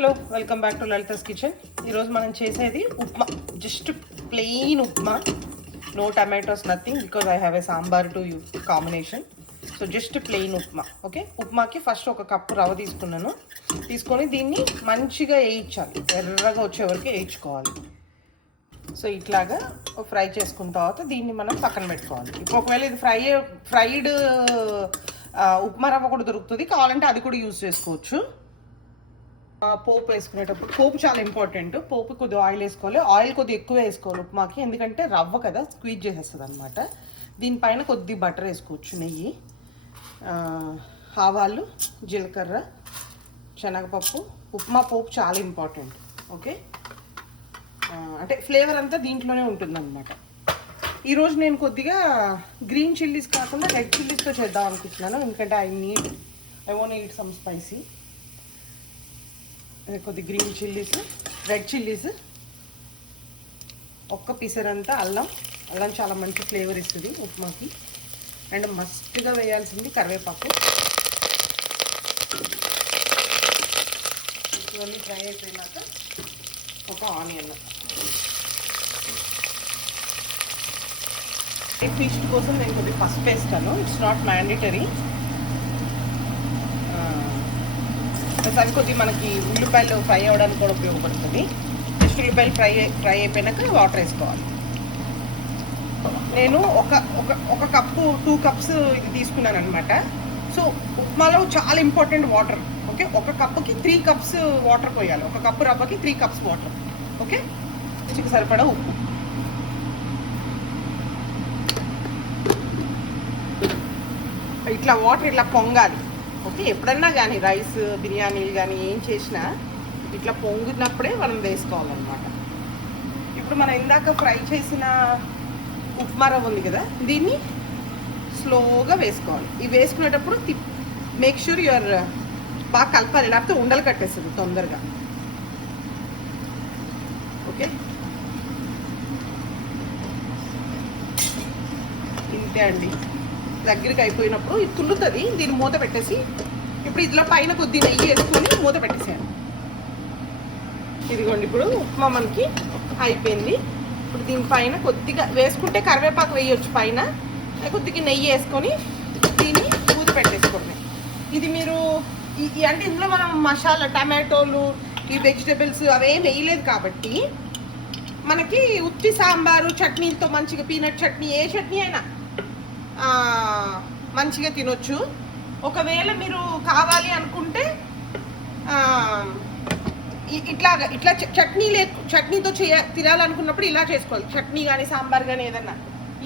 Hello, welcome back to Lalitha's kitchen. ఈరోజు మనం చేసేది upma, just plain upma, no tomatoes, nothing, because I have a sambar to combination. So just plain upma. Okay, ఉప్మాకి first ఒక cup రవ్వ తీసుకొని దీన్ని మంచిగా వేయించాలి, ఎర్రగా వచ్చే వరకు వేయించుకోవాలి. సో ఇట్లాగా ఫ్రై చేసుకున్న తర్వాత దీన్ని మనం పక్కన పెట్టుకోవాలి. ఇప్పుడు ఒకవేళ ఇది ఫ్రైడ్ ఉప్మా రవ్వ కూడా దొరుకుతుంది, కావాలంటే అది కూడా యూజ్ చేసుకోవచ్చు. పోపు వేసుకునేటప్పుడు పోపు చాలా ఇంపార్టెంట్. పోపు కొద్దిగా ఆయిల్ వేసుకోవాలి, ఆయిల్ కొద్దిగా ఎక్కువ వేసుకోవాలి ఉప్మాకి, ఎందుకంటే రవ్వ కదా స్క్వీజ్ చేసేస్తుంది అనమాట. దీనిపైన కొద్ది బటర్ వేసుకోవచ్చు, నెయ్యి, ఆవాలు, జీలకర్ర, శనగపప్పు. ఉప్మా పోపు చాలా ఇంపార్టెంట్. ఓకే, అంటే ఫ్లేవర్ అంతా దీంట్లోనే ఉంటుందన్నమాట. ఈరోజు నేను కొద్దిగా గ్రీన్ చిల్లీస్ కాకుండా రెడ్ చిల్లీస్తో చేద్దాం అనుకుంటున్నాను, ఎందుకంటే I want eat some spicy. కొద్ది గ్రీన్ చిల్లీస్, రెడ్ చిల్లీస్, ఒక్క పిసరంతా అల్లం చాలా మంచి ఫ్లేవర్ ఇస్తుంది ఉప్మాకి. అండ్ మస్ట్గా వేయాల్సింది కరివేపాకు. ఇవన్నీ ఫ్రై అయిపోయినాక ఒక ఆనియన్. ఫిష్ కోసం నేను కొద్దిగా పసుపు వేస్తాను, ఇట్స్ నాట్ మ్యాండేటరీ. అది కొద్దిగా మనకి ఉల్లిపాయలు ఫ్రై అవ్వడానికి కూడా ఉపయోగపడుతుంది. జస్ట్ ఉల్లిపాయలు ఫ్రై అయిపోయినాక వాటర్ వేసుకోవాలి. నేను ఒక కప్పు 2 కప్స్ ఇది తీసుకున్నాను అనమాట. సో ఉప్మాలో చాలా ఇంపార్టెంట్ వాటర్. ఓకే, ఒక కప్పుకి 3 కప్స్ వాటర్ పోయాలి, ఒక కప్పు రవ్వకి 3 కప్స్ వాటర్. ఓకే, రుచికి సరిపడా ఉప్పు. ఇట్లా వాటర్ ఇట్లా పొంగాలి. ఓకే, ఎప్పుడన్నా కానీ రైస్, బిర్యానీలు కానీ ఏం చేసినా ఇట్లా పొంగినప్పుడే మనం వేసుకోవాలన్నమాట. ఇప్పుడు మనం ఇందాక ఫ్రై చేసిన ఉప్మా రవ్వ ఉంది కదా, దీన్ని స్లోగా వేసుకోవాలి. ఇవి వేసుకునేటప్పుడు మేక్ షూర్ యూఆర్ బాగా కలపాలి, లేకపోతే ఉండలు కట్టేస్తుంది తొందరగా. ఓకే, ఇంతే అండి. దగ్గరికి అయిపోయినప్పుడు ఇది తుల్లుతుంది, దీన్ని మూత పెట్టేసి ఇప్పుడు ఇట్లా పైన కొద్ది నెయ్యి వేసుకొని మూత పెట్టేసాను. ఇదిగోండి, ఇప్పుడు ఉప్మా మనకి అయిపోయింది. ఇప్పుడు దీనిపైన కొద్దిగా వేసుకుంటే కరివేపాకు వేయొచ్చు, పైన కొద్దిగా నెయ్యి వేసుకొని దీన్ని మూత పెట్టేసుకోండి. ఇది మీరు అంటే ఇందులో మనం మసాలా, టమాటోలు, ఈ వెజిటబుల్స్ అవేం వేయలేదు కాబట్టి మనకి ఉత్తి సాంబారు చట్నీతో మంచిగా, పీనట్ చట్నీ, ఏ చట్నీ అయినా మంచిగా తినొచ్చు. ఒకవేళ మీరు కావాలి అనుకుంటే ఇట్లా చట్నీతో తినాలనుకున్నప్పుడు ఇలా చేసుకోవాలి. చట్నీ కానీ సాంబార్ కానీ ఏదన్నా.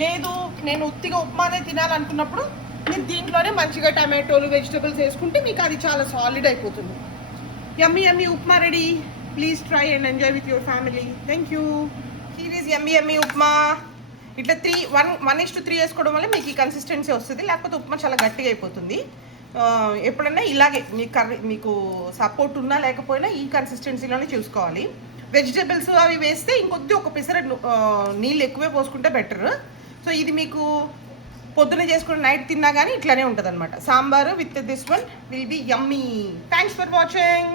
లేదు నేను ఉత్తిగా ఉప్మానే తినాలనుకున్నప్పుడు మీరు దీంట్లోనే మంచిగా టమాటోలు, వెజిటబుల్స్ వేసుకుంటే మీకు అది చాలా సాలిడ్ అయిపోతుంది. Yummy upma ready. Please try and enjoy with your family. Thank you. Here is yummy upma. ఇట్లా 1:3 వేసుకోవడం వల్ల మీకు ఈ కన్సిస్టెన్సీ వస్తుంది, లేకపోతే ఉప్మా చాలా గట్టిగా అయిపోతుంది. ఎప్పుడన్నా ఇలాగే మీకు సపోర్ట్ ఉన్నా లేకపోయినా ఈ కన్సిస్టెన్సీలోనే చూసుకోవాలి. వెజిటబుల్స్ అవి వేస్తే ఇంకొద్ది ఒక పిసర నీళ్ళు ఎక్కువే పోసుకుంటే బెటర్. సో ఇది మీకు పొద్దున చేసుకుని నైట్ తిన్నా కానీ ఇట్లానే ఉంటుంది అనమాట. Sambar with this one will be yummy. Thanks for watching.